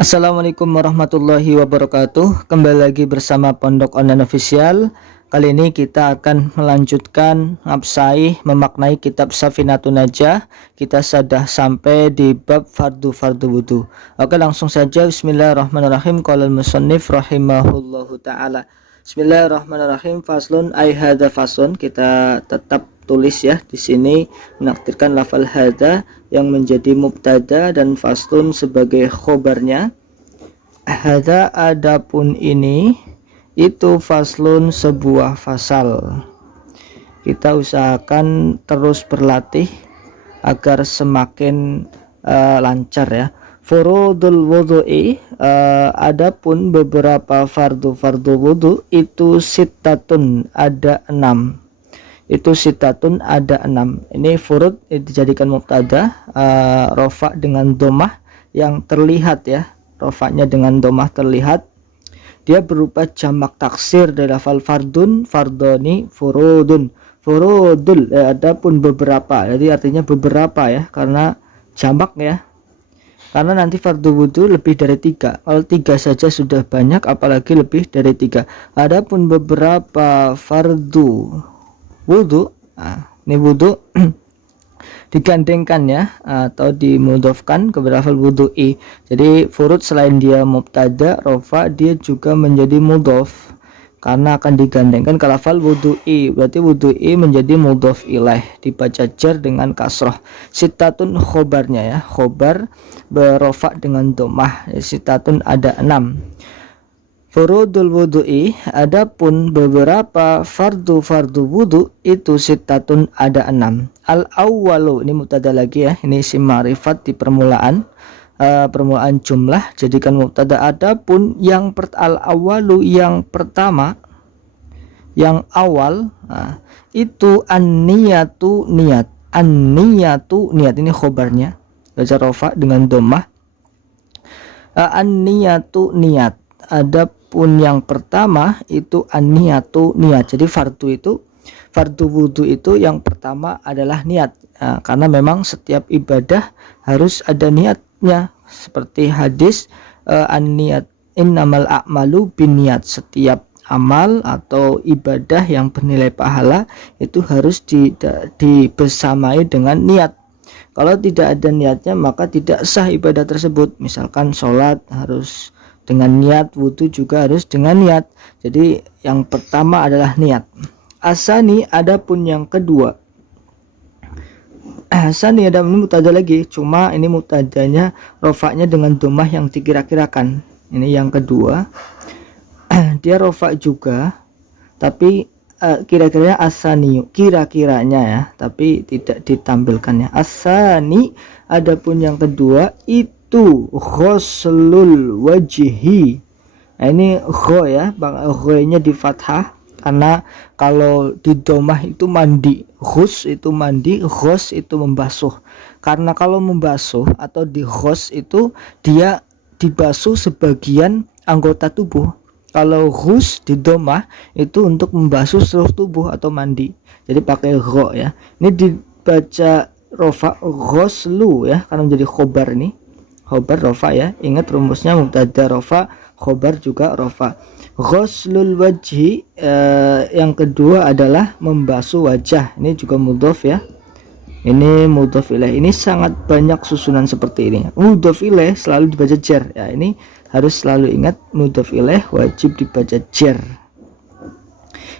Assalamualaikum warahmatullahi wabarakatuh. Kembali lagi bersama Pondok Online Official. Kali ini kita akan melanjutkan ngabsai memaknai kitab Safinatun Najah. Kita sudah sampai di bab fardu wudu. Oke, langsung saja. Bismillahirrahmanirrahim. Qala al-musannif rahimahullahu taala. Bismillahirrahmanirrahim. Faslun ay hadza faslun. Kita tetap tulis ya di sini menakdirkan lafal hadza yang menjadi mubtada dan faslun sebagai khobarnya. Hadza adapun ini itu faslun sebuah fasal. Kita usahakan terus berlatih agar semakin lancar ya. Furudul wudu'i, adapun beberapa fardu wudu itu sittatun, ada 6. Itu sitatun, ada 6. Ini furud dijadikan mubtada, rofa dengan domah yang terlihat ya, rofanya dengan domah terlihat. Dia berupa jamak taksir dari lafal fardun, fardoni, furudun, furudul. Adapun beberapa, jadi artinya beberapa ya, karena jamak ya, karena nanti fardu wudhu lebih dari 3. Kalau 3 saja sudah banyak, apalagi lebih dari 3. Adapun beberapa fardu wudhu, ini wudhu digandengkan ya, atau dimudhofkan kepada lafal wudhu'i. Jadi furud selain dia mubtada rofa, dia juga menjadi mudhof karena akan digandengkan ke lafal wudhu'i. Berarti wudhu'i menjadi mudhof ilaih, dibaca jar dengan kasroh. Sitatun khobarnya ya, khobar berofa dengan domah. Sitatun ada 6. Furudul wudu'i, adapun beberapa fardu wudu itu sitatun, ada 6. Al awwalu, ini mubtada lagi ya, ini isim ma'rifat di permulaan, permulaan jumlah jadikan mubtada. Adapun yang al awwalu, yang pertama, yang awal, itu an-niyatu, niat. An-niyatu, niat, ini khobarnya, baca rofa dengan domah. An-niyatu, niat. Adapun yang pertama itu an-niyatu, niat. Jadi fardu wudu itu yang pertama adalah niat, karena memang setiap ibadah harus ada niatnya, seperti hadis an-niyat innamal a'malu binniyat. Setiap amal atau ibadah yang bernilai pahala itu harus dibersamai dengan niat. Kalau tidak ada niatnya maka tidak sah ibadah tersebut. Misalkan sholat harus dengan niat, wudhu juga harus dengan niat. Jadi yang pertama adalah niat. Asani, adapun yang kedua. Asani ada mubtada lagi, cuma ini mubtadanya rofaknya dengan domah yang dikira-kirakan. Ini yang kedua. Dia rofak juga, tapi kira-kiranya asani, kira-kiranya ya, tapi tidak ditampilkannya. Asani, adapun yang kedua itu ghuslul wajhi. Nah, ini gho ya, gho-nya di fathah karena kalau di domah itu mandi, ghus itu mandi, ghos itu membasuh. Karena kalau membasuh atau di ghos itu dia dibasuh sebagian anggota tubuh. Kalau ghus di domah itu untuk membasuh seluruh tubuh atau mandi. Jadi pakai gho ya. Ini dibaca rofa ghuslu ya, karena menjadi khobar nih. Khobar rofa ya, ingat rumusnya mubtada rofa, khobar juga rofa. Ghuslul wajhi, yang kedua adalah membasuh wajah. Ini juga mudhof ya, ini mudhof ilaih. Ini sangat banyak susunan seperti ini. Mudhof ilaih selalu dibaca jar ya, ini harus selalu ingat mudhof ilaih wajib dibaca jar.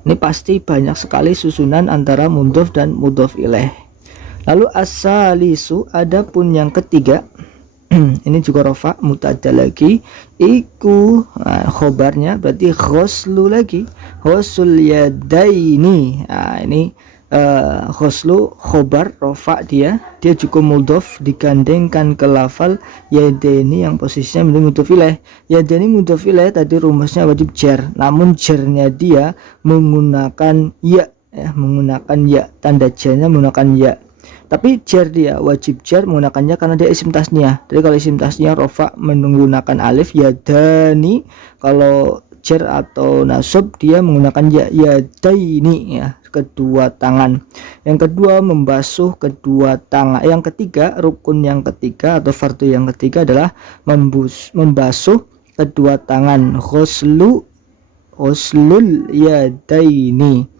Ini pasti banyak sekali susunan antara mudhof dan mudhof ilaih. Lalu as-salisu, adapun yang ketiga, ini juga rofa mubtada lagi, iku khobarnya berarti ghuslu lagi, ghuslul yadaini. Ini ghuslu khobar rofa, dia juga mudhof digandengkan ke lafal yadaini yang posisinya menjadi mudhof ilaih. Yadaini mudhof ilaih tadi rumusnya wajib jar, namun jarnya dia menggunakan ya, menggunakan ya, tanda jarnya menggunakan ya. Tapi jar dia wajib jar menggunakannya karena dia isim tasniyah. Jadi kalau isim tasniyah rofa menggunakan alif, yadani. Kalau jar atau nasab dia menggunakan ya yadaini ya, kedua tangan. Yang kedua membasuh kedua tangan. Yang ketiga, rukun yang ketiga atau fardu yang ketiga adalah membasuh kedua tangan. Ghuslul yadaini.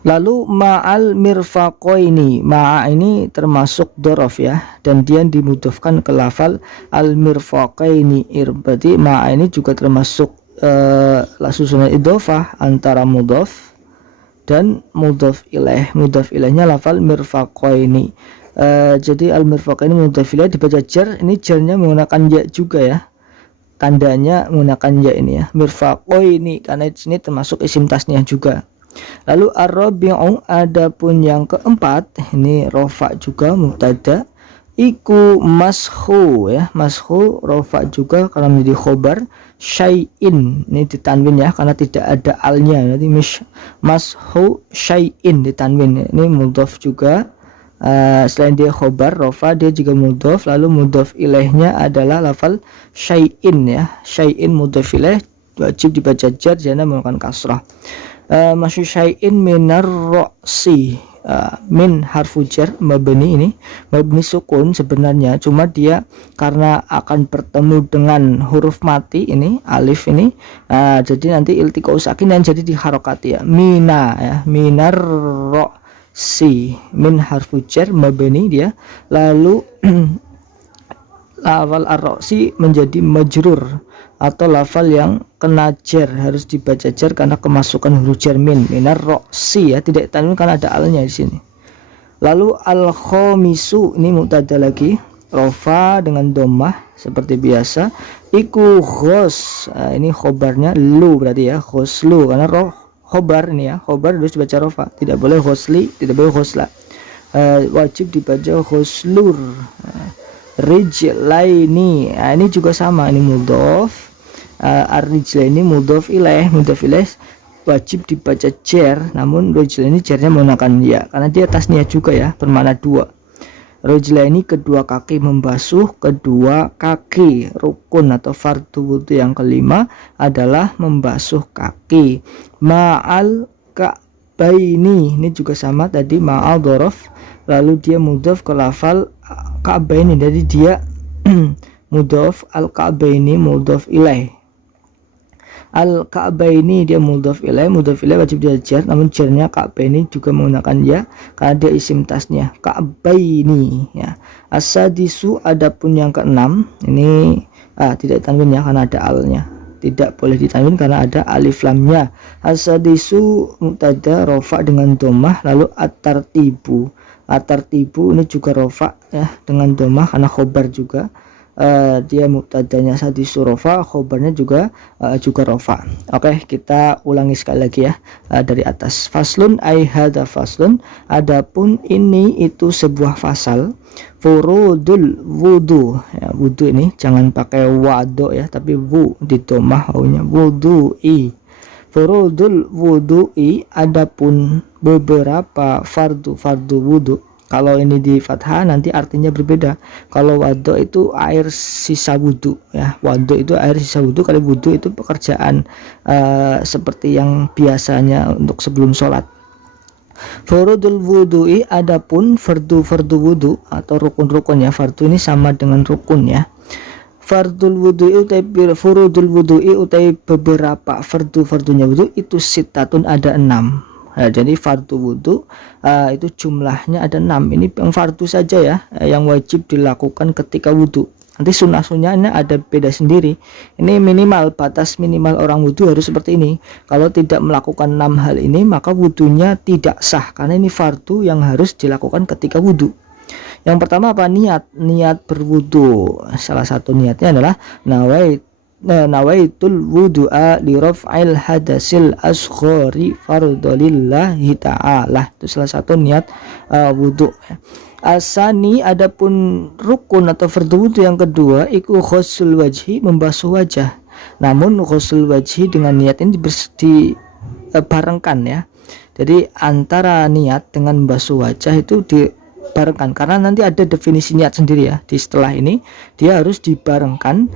Lalu ma'al mirfaqoini, ma'a ini termasuk dorof ya, dan dia dimudofkan ke lafal al mirfaqaini. Berarti ma'a ini juga termasuk susunan idhofah antara mudhof dan mudhof ilaih. Mudhof ilaihnya lafal mirfaqoini. Jadi al mirfaqaini mudhof ilaih dibaca jar, ini jarnya menggunakan ya juga ya, tandanya menggunakan ya ini ya, mirfaqoini, karena di sini termasuk isim tasniah juga. Lalu ar-rabi'u, adapun yang keempat, ini rofa juga mubtada, iku mashu ya, mashu rofa juga karena menjadi khobar. Syai'in ini ditanwin ya, karena tidak ada alnya, nanti mashu syai'in ditanwin. Ini mudhof juga, selain dia khobar rofa, dia juga mudhof. Lalu mudhof ilaihnya adalah lafal syai'in ya, syai'in mudhof ilaih wajib dibaca jar, jangan menggunakan kasrah. Masyu syai'in minar ro'si, min harfu jar mabni, ini mabni sukun sebenarnya, cuma dia karena akan bertemu dengan huruf mati ini alif ini, jadi nanti iltiqa'u sakinan, jadi diharokati ya, mina ya, minar ro'si, min harfu jar mabni dia. Lalu lafal ar-ro'si menjadi majrur atau lafal yang kena jar, harus dibaca jar karena kemasukan huruf jar minar ro'si ya, tidak tanwin karena ada alnya di sini. Lalu al-khamisu, ini mubtada lagi, rofa dengan dhammah seperti biasa. Iku ghos, ini khobarnya lu berarti ya, ghoslu, karena khobar ini ya, khobar harus dibaca rofa, tidak boleh ghosli, tidak boleh ghosla, wajib dibaca ghoslur. Rijlaini, ini juga sama, ini mudhof. Ar-rijlaini mudhof ilaih, mudhof ilaih wajib dibaca jar, namun rijlaini jarnya menggunakan ya, karena dia tasniah juga ya, bermakna dua. Rijlaini kedua kaki, membasuh kedua kaki. Rukun atau fardu wudu yang kelima adalah membasuh kaki. Ma'al ka'baini, ini juga sama tadi, ma'al dhorof, lalu dia mudhof ke lafal ka'baini, jadi dia mudhof, al ka'baini mudhof ilaih. Al ka'baini dia mudhof ilaih, mudhof ilaih wajib diajar, namun jarnya ka'baini juga menggunakan ya karena dia isim tasnya ka'baini ya. As-sadisu, adapun yang keenam, ini tidak tanwin ya karena ada alnya, tidak boleh ditanwin karena ada alif lamnya. As-sadisu mubtada rofa dengan dhammah. Lalu at-tartibu, at-tartibu ini juga rofa ya dengan dhammah karena khobar juga. Dia mubtadanya sadisu rofa, khobarnya juga rofa. Oke, kita ulangi sekali lagi ya, dari atas. Faslun ay hadza faslun, adapun ini itu sebuah fasal. Furudul wudu ya, wudu ini jangan pakai wado ya, tapi wu di dhammah wawunya, wudu'i. Furudul wudu'i, adapun beberapa fardu wudu. Kalau ini di fathah nanti artinya berbeda. Kalau wado itu air sisa wudu ya, wado itu air sisa wudu, kalau wudu itu pekerjaan seperti yang biasanya untuk sebelum sholat. Furudul wudu'i, adapun fardu wudu atau rukun-rukun ya, fardu ini sama dengan rukun ya. Fardul wudu'i utai furudul wudu'i utai beberapa fardunya wudu itu sitatun, ada 6. Jadi fardu wudu itu jumlahnya ada 6. Ini yang fardu saja ya, yang wajib dilakukan ketika wudu. Nanti sunnah-sunnahnya ada beda sendiri. Ini minimal, batas minimal orang wudu harus seperti ini. Kalau tidak melakukan 6 hal ini maka wudunya tidak sah, karena ini fardu yang harus dilakukan ketika wudu. Yang pertama apa? Niat berwudu. Salah satu niatnya adalah nawaitul wudu'a li raf'il hadasil asghari fardhalillahi ta'ala. Itu salah satu niat wudu. Asani, adapun rukun atau fardu wudu yang kedua, iku ghusl wajhi, membasuh wajah. Namun ghusl wajhi dengan niat ini dibarengkan ya. Jadi antara niat dengan membasuh wajah itu dibarengkan, karena nanti ada definisi niat sendiri ya. Di setelah ini dia harus dibarengkan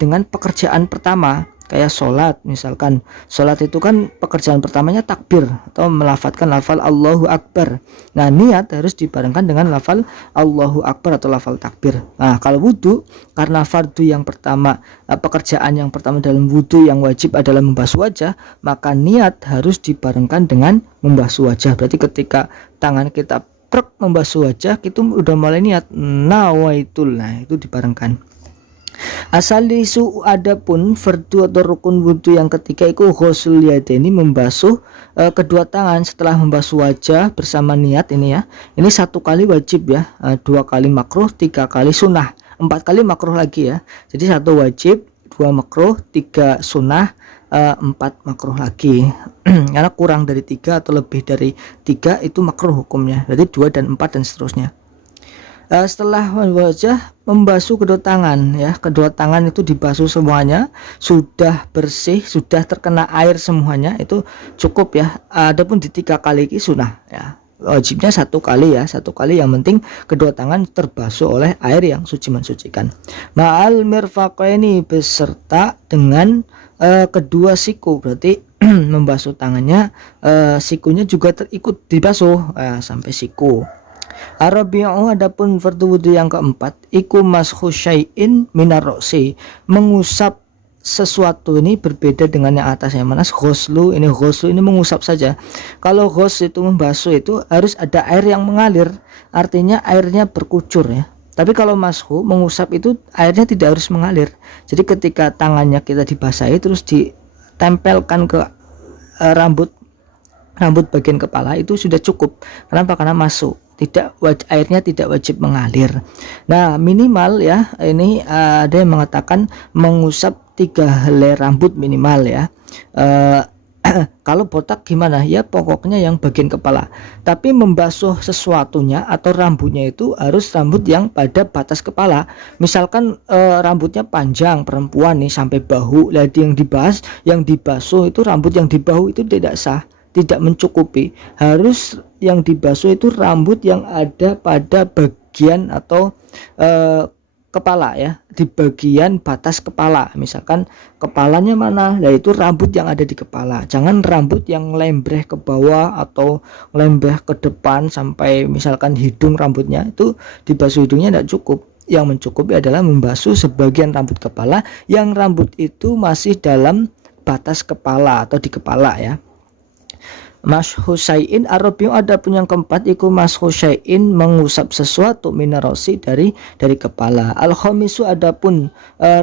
dengan pekerjaan pertama. kayak sholat. Misalkan sholat itu kan pekerjaan pertamanya takbir atau melafadzkan lafal Allahu Akbar. Nah, niat harus dibarengkan dengan lafal Allahu Akbar atau lafal takbir. Nah, kalau wudhu, karena fardu yang pertama, pekerjaan yang pertama dalam wudhu yang wajib adalah membasuh wajah, maka niat harus dibarengkan dengan membasuh wajah. Berarti ketika tangan kita membasuh wajah, itu udah mulai niat nawaitul. Nah, itu dibarengkan. Asal isu adapun fardu atau rukun wudhu yang ketiga itu ghusl yadaini, membasuh kedua tangan setelah membasuh wajah bersama niat. Ini ya, ini 1 kali wajib ya, 2 kali makruh, 3 kali sunnah, 4 kali makruh lagi ya. Jadi 1 wajib, 2 makruh, 3 sunnah, 4 makruh lagi. Karena kurang dari 3 atau lebih dari 3 itu makruh hukumnya. Jadi 2 dan 4 dan seterusnya. Setelah wajah, membasuh kedua tangan ya. Kedua tangan itu dibasuh semuanya, sudah bersih, sudah terkena air semuanya, itu cukup ya. Adapun di 3 kali ini sunnah ya. Wajibnya 1 kali ya, 1 kali, yang penting kedua tangan terbasuh oleh air yang suci mensucikan. Ma'al mirfaqaini, beserta dengan kedua siku. Berarti membasuh tangannya, sikunya juga terikut dibasuh sampai siku. Arabi'u, adapun fardu wudhu yang keempat iku mashu syai'in minar roksi, mengusap sesuatu. Ini berbeda dengan yang atasnya. Mana ghuslu ini mengusap saja. Kalau ghusl itu membasuh, itu harus ada air yang mengalir, artinya airnya berkucur ya. Tapi kalau mashu mengusap, itu airnya tidak harus mengalir. Jadi ketika tangannya kita dibasahi terus ditempelkan ke rambut bagian kepala, itu sudah cukup. Kenapa? Karena masuk, airnya tidak wajib mengalir. Nah, minimal ya, ini ada yang mengatakan mengusap 3 helai rambut minimal ya. Kalau botak gimana ya, pokoknya yang bagian kepala. Tapi membasuh sesuatunya atau rambutnya itu harus rambut yang pada batas kepala. Misalkan rambutnya panjang perempuan nih sampai bahu, yang dibasuh itu rambut yang di bahu, itu tidak sah, tidak mencukupi. Harus yang dibasuh itu rambut yang ada pada bagian atau kepala ya, di bagian batas kepala. Misalkan kepalanya mana, yaitu rambut yang ada di kepala. Jangan rambut yang lembreh ke bawah atau lembreh ke depan sampai misalkan hidung rambutnya, itu dibasuh hidungnya tidak cukup. Yang mencukupi adalah membasuh sebagian rambut kepala yang rambut itu masih dalam batas kepala atau di kepala ya. Mashu syai'in arabi'u, adapun yang keempat iku mashu syai'in, mengusap sesuatu minarosi dari kepala. Al-khamisu, adapun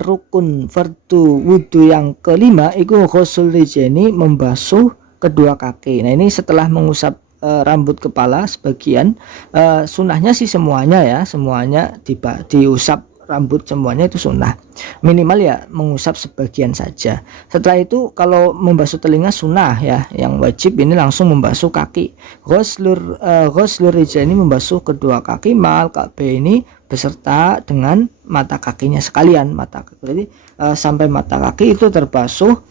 rukun fardu wudhu yang kelima iku ghusl rijlaini, membasuh kedua kaki. Nah, ini setelah mengusap rambut kepala sebagian, sunnahnya sih semuanya ya, semuanya diusap rambut semuanya, itu sunnah. Minimal ya mengusap sebagian saja. Setelah itu kalau membasuh telinga sunnah ya. Yang wajib ini langsung membasuh kaki. Ghuslur rijal ini membasuh kedua kaki, ma'al ka'bah ini beserta dengan mata kakinya sekalian. Mata kaki berarti sampai mata kaki itu terbasuh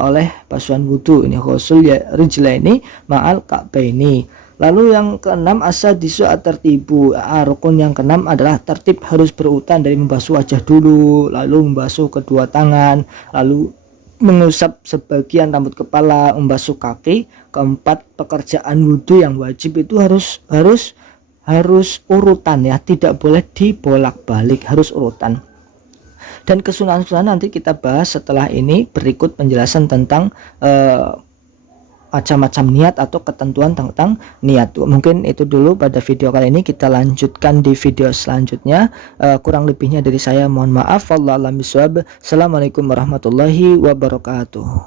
oleh basuhan wudhu. Ini ghusl rijal ini ma'al ka'bah ini. Lalu yang keenam asadisu at-tartibu, rukun yang keenam adalah tertib, harus berurutan dari membasuh wajah dulu, lalu membasuh kedua tangan, lalu mengusap sebagian rambut kepala, membasuh kaki. Keempat, pekerjaan wudhu yang wajib itu harus urutan ya, tidak boleh dibolak-balik, harus urutan. Dan kesunahan-kesunahan nanti kita bahas setelah ini, berikut penjelasan tentang macam-macam niat atau ketentuan tentang niat. Mungkin itu dulu pada video kali ini, kita lanjutkan di video selanjutnya. Kurang lebihnya dari saya mohon maaf. Wallahu a'lam bishawab. Assalamualaikum warahmatullahi wabarakatuh.